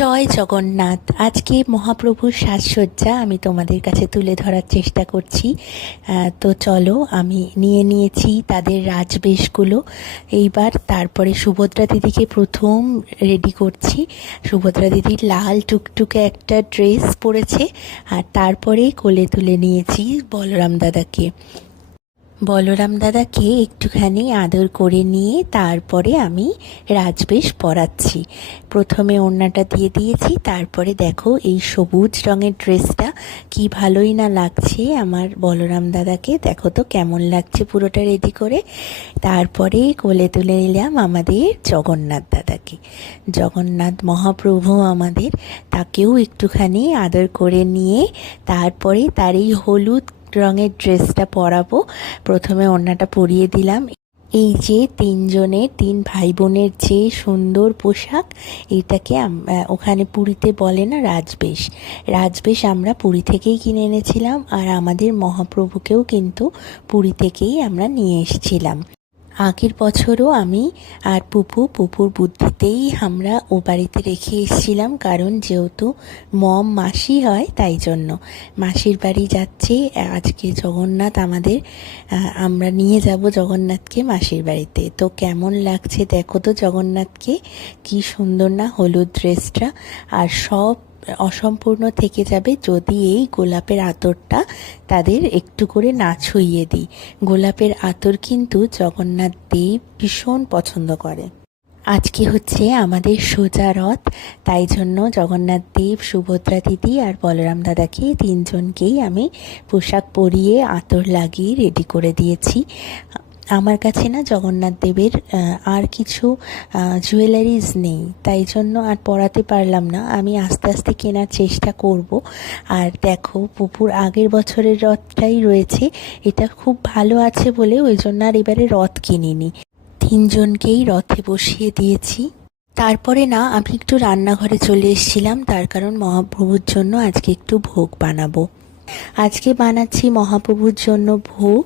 জয় জগন্নাথ। আজকে মহাপ্রভুর সাজসজ্জা আমি তোমাদের কাছে তুলে ধরার চেষ্টা করছি। তো চলো, আমি নিয়েছি তাদের রাজবেশগুলো। এইবার তারপরে সুভদ্রা দিদিকে প্রথম রেডি করছি। সুভদ্রা দিদির লাল টুকটুকে একটা ড্রেস পরেছে, আর তারপরে কোলে তুলে নিয়েছি বলরাম দাদাকে। বলরাম দাদাকে একটুখানি আদর করে নিয়ে তারপরে আমি রাজবেশ পরাচ্ছি। প্রথমে ওড়নাটা দিয়ে দিয়েছি, তারপরে দেখো এই সবুজ রঙের ড্রেসটা কি ভালোই না লাগছে আমার বলরাম দাদাকে। দেখো তো কেমন লাগছে পুরোটা রেডি করে। তারপরে কোলে তুলে নিলাম আমাদের জগন্নাথ দাদাকে। জগন্নাথ মহাপ্রভু আমাদের, তাকেও একটুখানি আদর করে নিয়ে তারপরে তার এই হলুদ রঙের ড্রেসটা পরাবো। প্রথমে ওড়নাটা পরিয়ে দিলাম। এই যে তিন ভাই বোনের যে সুন্দর পোশাক, এটাকে ওখানে পুরীতে বলে না রাজবেশ। রাজবেশ আমরা পুরী থেকেই কিনে এনেছিলাম, আর আমাদের মহাপ্রভুকেও কিন্তু পুরী থেকেই আমরা নিয়ে এসেছিলাম। আগের বছরও আমি আর পুপুর বুদ্ধিতেই আমরা ও বাড়িতে রেখে এসেছিলাম, কারণ যেহেতু মম মাসি হয় তাই জন্য মাসির বাড়ি যাচ্ছে আজকে জগন্নাথ আমাদের। আমরা নিয়ে যাব জগন্নাথকে মাসির বাড়িতে। তো কেমন লাগছে দেখো তো জগন্নাথকে, কি সুন্দর না হলুদ ড্রেসটা। আর সব অসম্পূর্ণ থেকে যাবে যদি এই গোলাপের আতরটা তাদের একটু করে না ছুঁইয়ে দিই। গোলাপের আতর কিন্তু জগন্নাথ দেব ভীষণ পছন্দ করে। আজকে হচ্ছে আমাদের সোজা রথ, তাই জন্য জগন্নাথ দেব, সুভদ্রা দিদি আর বলরাম দাদাকে তিনজনকেই আমি পোশাক পরিয়ে আতর লাগিয়ে রেডি করে দিয়েছি। আমার কাছে না জগন্নাথ দেবের আর কিছু জুয়েলারিজ নেই, তাই জন্য আর পরাতে পারলাম না। আমি আস্তে আস্তে কেনার চেষ্টা করব। আর দেখো পুপুর আগের বছরের রথটাই রয়েছে, এটা খুব ভালো আছে বলে ওই জন্য আর এবারে রথ কিনিনি। তিনজনকেই রথে বসিয়ে দিয়েছি। তারপরে না আমি একটু রান্নাঘরে চলে এসেছিলাম, তার কারণ মহাপ্রভুর জন্য আজকে একটু ভোগ বানাবো। আজকে বানাচ্ছি মহাপ্রভুর জন্য ভোগ।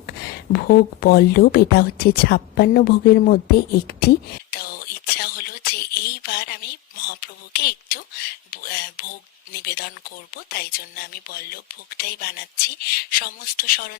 ভোগ বল্লভ, এটা হচ্ছে 56 ভোগের মধ্যে একটি। তো ইচ্ছা হলো যে এইবার আমি মহাপ্রভুকে একটু ভোগ নিবেদন করব, তাই জন্য আমি বল্লভ ভোগটাই বানাচ্ছি। সমস্ত